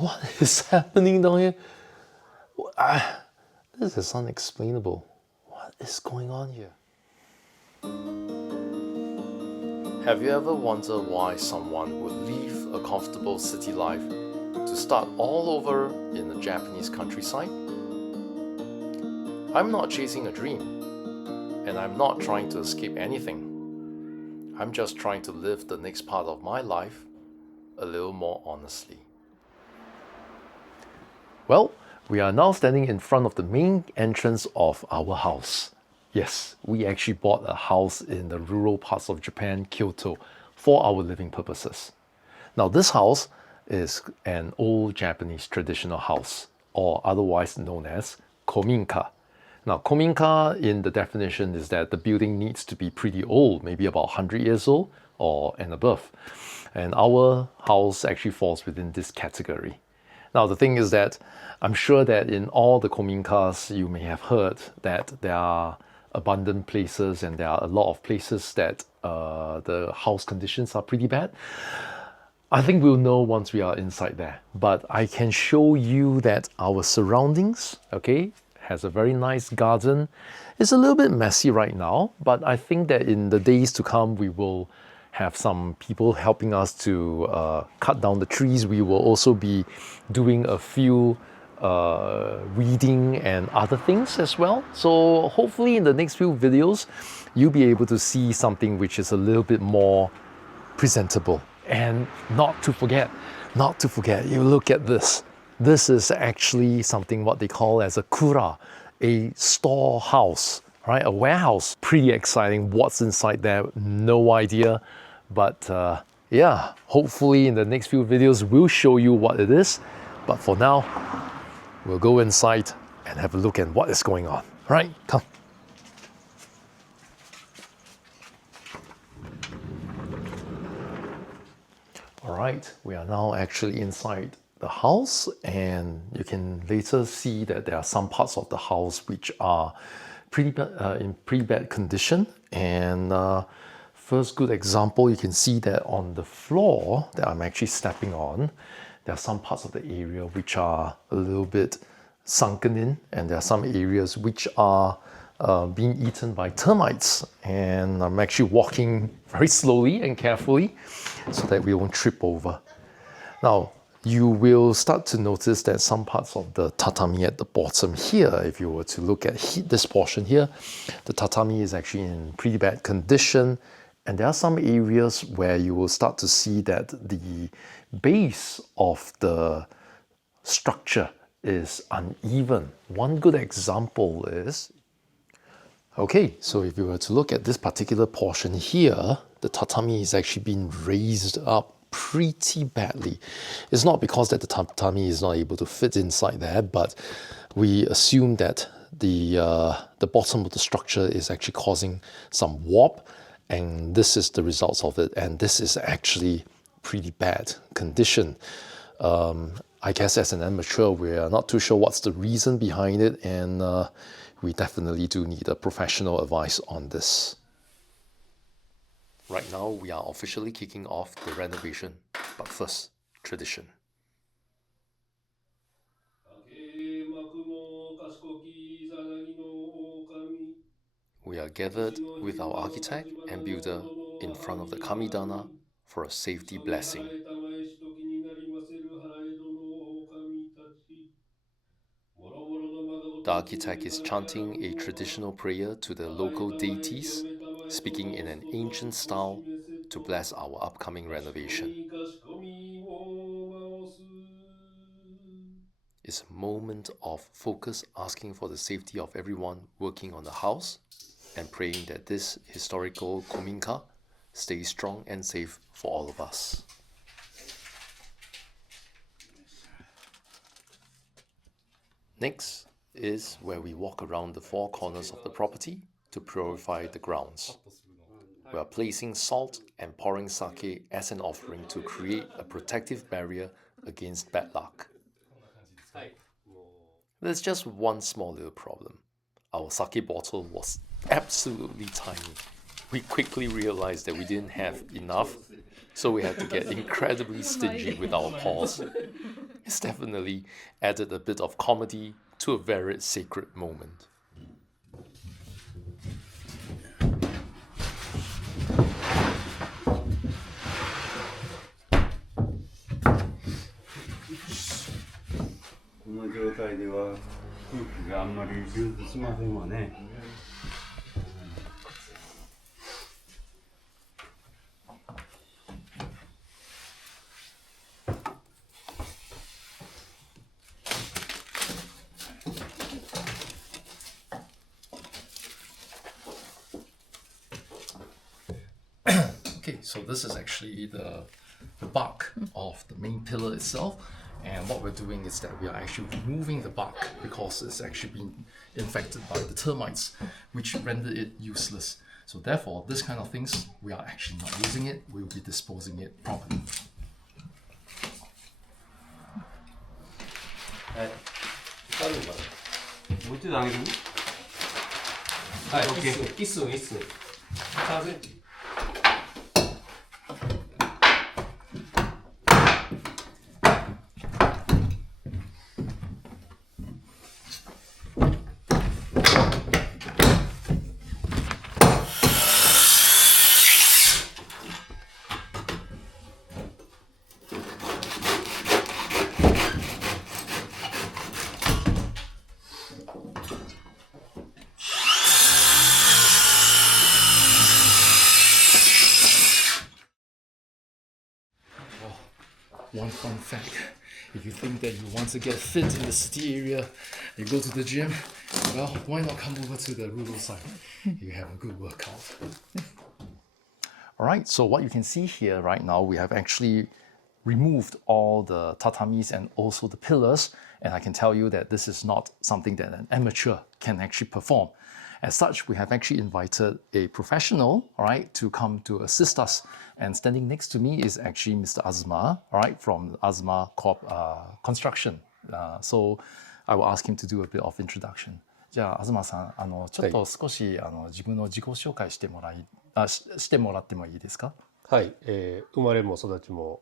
What is happening down here? This is unexplainable. What is going on here? Have you ever wondered why someone would leave a comfortable city life to start all over in the Japanese countryside? I'm not chasing a dream, and I'm not trying to escape anything. I'm just trying to live the next part of my life a little more honestly. Well, we are now standing in front of the main entrance of our house. Yes, we actually bought a house in the rural parts of Japan, Kyoto, for our living purposes. Now, this house is an old Japanese traditional house, or otherwise known as Kominka. Now, Kominka in the definition is that the building needs to be pretty old, maybe about 100 years old or and above. And our house actually falls within this category. Now, the thing is that I'm sure that in all the Kominkas, you may have heard that there are abundant places and there are a lot of places that the house conditions are pretty bad. I think we'll know once we are inside there. But I can show you that our surroundings, okay, has a very nice garden. It's a little bit messy right now, but I think that in the days to come, we will have some people helping us to cut down the trees. We will also be doing a few weeding and other things as well. So hopefully in the next few videos, you'll be able to see something which is a little bit more presentable. And not to forget, you look at this. This is actually something what they call as a kura, a storehouse, right? A warehouse. Pretty exciting. What's inside there? No idea. But yeah, hopefully in the next few videos, we'll show you what it is. But for now, we'll go inside and have a look at what is going on. Right? Come. All right, we are now actually inside the house, and you can later see that there are some parts of the house which are in pretty bad condition. And first good example, you can see that on the floor that I'm actually stepping on, there are some parts of the area which are a little bit sunken in, and there are some areas which are being eaten by termites. And I'm actually walking very slowly and carefully so that we won't trip over. Now, you will start to notice that some parts of the tatami at the bottom here, if you were to look at this portion here, the tatami is actually in pretty bad condition. And there are some areas where you will start to see that the base of the structure is uneven. One good example is, okay, so if you were to look at this particular portion here, the tatami is actually being raised up pretty badly. It's not because that the tatami is not able to fit inside there, but we assume that the bottom of the structure is actually causing some warp, and this is the results of it. And this is actually pretty bad condition. I guess as an amateur, we are not too sure what's the reason behind it, and we definitely do need a professional advice on this. Right now, we are officially kicking off the renovation, but first, tradition. We are gathered with our architect and builder in front of the Kamidana for a safety blessing. The architect is chanting a traditional prayer to the local deities, speaking in an ancient style to bless our upcoming renovation. It's a moment of focus, asking for the safety of everyone working on the house and praying that this historical Kominka stays strong and safe for all of us. Next is where we walk around the four corners of the property to purify the grounds. We are placing salt and pouring sake as an offering to create a protective barrier against bad luck. There's just one small little problem. Our sake bottle was absolutely tiny. We quickly realized that we didn't have enough, so we had to get incredibly stingy with our pours. it's definitely added a bit of comedy to a very sacred moment. Okay, so this is actually the bark of the main pillar itself. And what we're doing is that we are actually removing the bark because it's actually been infected by the termites, which render it useless. So therefore, this kind of things, we are actually not using it, we'll be disposing it properly. はい。あるのかな。もう一度あげる。はい。一寸。3センチ。One fun fact, if you think that you want to get fit in the city area, you go to the gym, well, why not come over to the rural side? You have a good workout. All right, so what you can see here right now, we have actually removed all the tatamis and also the pillars, and I can tell you that this is not something that an amateur can actually perform. As such, we have actually invited a professional, all right, to come to assist us. And standing next to me is actually Mr. Azuma, all right, from Azuma Corp Construction. So I will ask him to do a bit of introduction. じゃあ、東さん、ちょっと少し、自分の自己紹介してもらってもいいですか？はい。生まれも育ちも、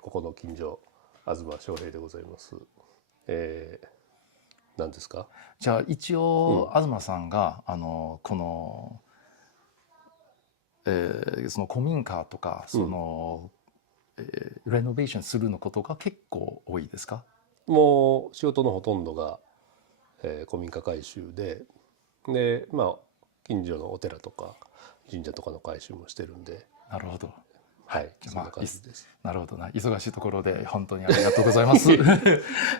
ここの近所、東翔平でございます。何ですか？じゃあ一応、東さんがこの、その古民家とかその、レノベーションするのことが結構多いですか？もう仕事のほとんどが、古民家改修で、まあ近所のお寺とか神社とかの改修もしてるんで。なるほど。はい、そんな感じです。なるほどな。忙しいところで本当にありがとうございます。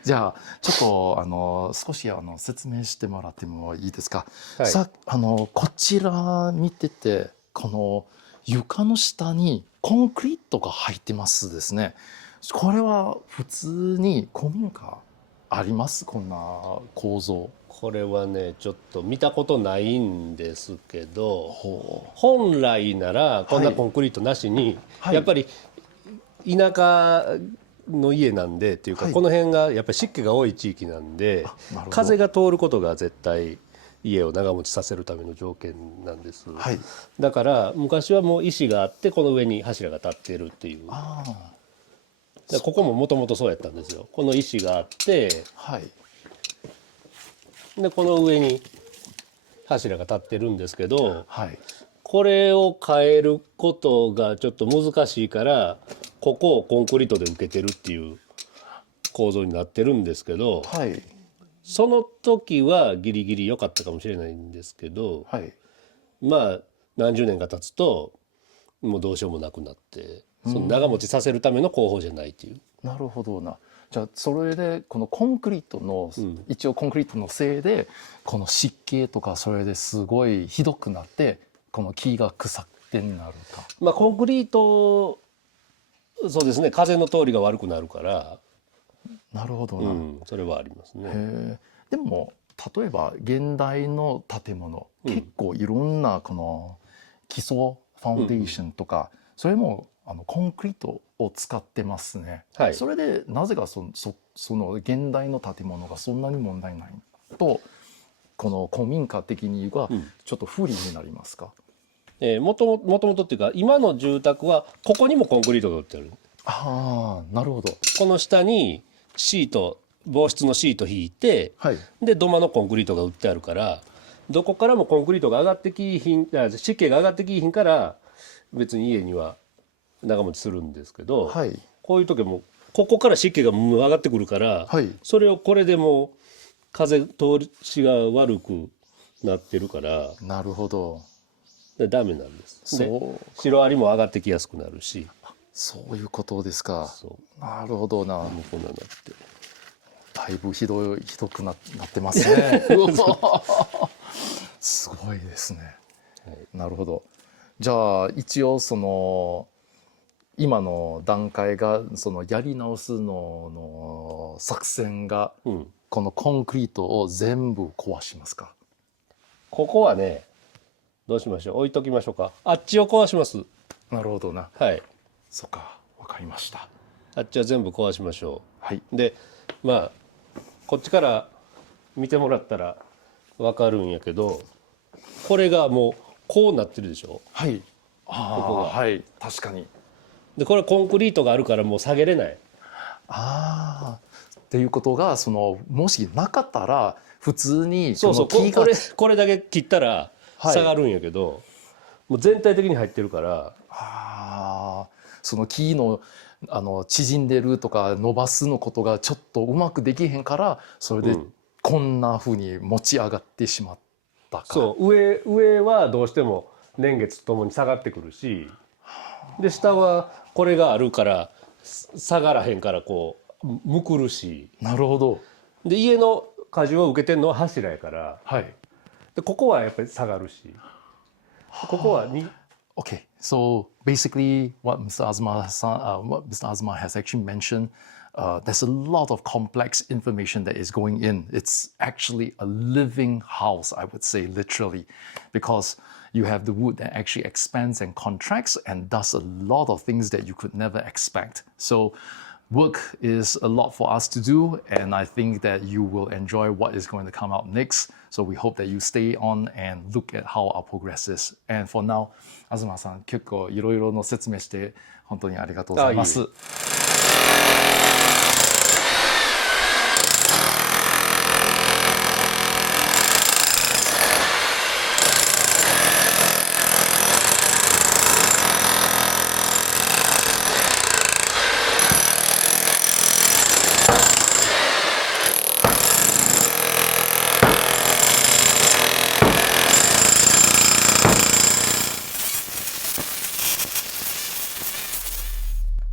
じゃあちょっと少し説明してもらってもいいですか？はい、こちら見ててこの床の下にコンクリートが入ってますですね。これは普通に古民家あります？こんな構造。これはねちょっと見たことないんですけど、本来ならこんなコンクリートなしに、やっぱり田舎の家なんでっていうか、この辺がやっぱり湿気が多い地域なんで、風が通ることが絶対家を長持ちさせるための条件なんです、だから昔はもう石があってこの上に柱が立ってるっていう。ここももともとそうやったんですよ。この石があって、でこの上に柱が立ってるんですけど、これを変えることがちょっと難しいからここをコンクリートで受けてるっていう構造になってるんですけど、その時はギリギリ良かったかもしれないんですけど、まあ何十年か経つともうどうしようもなくなって、その長持ちさせるための工法じゃないっていう。なるほどな。じゃあそれでこのコンクリートの、一応コンクリートのせいでこの湿気とかそれですごいひどくなってこの木が腐ってになるか。まあコンクリートそうですね、風の通りが悪くなるから。なるほどな、それはありますね。でも例えば現代の建物、結構いろんなこの基礎ファウンデーションとか、それもコンクリートを使ってますね。それでなぜかその現代の建物がそんなに問題ないと、この古民家的にはちょっと不利になりますか？もともとっていうか今の住宅はここにもコンクリートが売ってる。ああ、なるほど。この下にシート防湿のシート引いて、はい。で土間のコンクリートが売ってあるからどこからもコンクリートが上がってきいひん湿気が上がってきいひんから別に家には長持ちするんですけど、はい。こういう時もここから湿気がもう上がってくるから、はい。それをこれでも風通しが悪くなってるからなるほど。ダメなんです。でそうシロアリも上がってきやすくなるし、そういうことですか。そうなるほどな。もうこんなになってだいぶひどくなってますね。うわすごいですね。なるほど。じゃあ一応その今の段階がそのやり直すの作戦が、このコンクリートを全部壊しますか？ここはねどうしましょう、置いときましょうか。あっちを壊します。なるほどな。はい、そっか、わかりました。あっちは全部壊しましょはい。う。でまあこっちから見てもらったら分かるんやけど、これがもうこうなってるでしょ。はい。あここがあ、はい、確かに。でこれコンクリートがあるからもう下げれない。ああ、っていうことがそのもしなかったら普通にそうそう、この木がこれだけ切ったら下がるんやけど、もう全体的に入ってるから。ああ、その木の縮んでるとか伸ばすのことがちょっとうまくできへんから、それでこんな風に持ち上がってしまったから。そう上はどうしても年月ともに下がってくるし、で下はこれがあるから下がらへんからこうむくるし、なるほど。で家の荷重を受けてんのは柱やから、はい。でここはやっぱり下がるし、ここはに Okay, so basically, what Mr. what Mr. Azma has actually mentioned, there's a lot of complex information that is going in. It's actually a living house, I would say, literally, because you have the wood that actually expands and contracts and does a lot of things that you could never expect. So work is a lot for us to do, and I think that you will enjoy what is going to come out next. So we hope that you stay on and look at how our progress is. And for now, 東さん、結構いろいろの説明して本当にありがとうございます。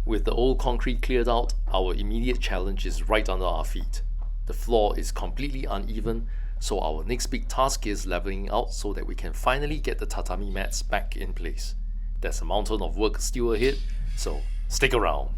With the old concrete cleared out, our immediate challenge is right under our feet. The floor is completely uneven, so our next big task is leveling out so that we can finally get the tatami mats back in place. There's a mountain of work still ahead, so stick around.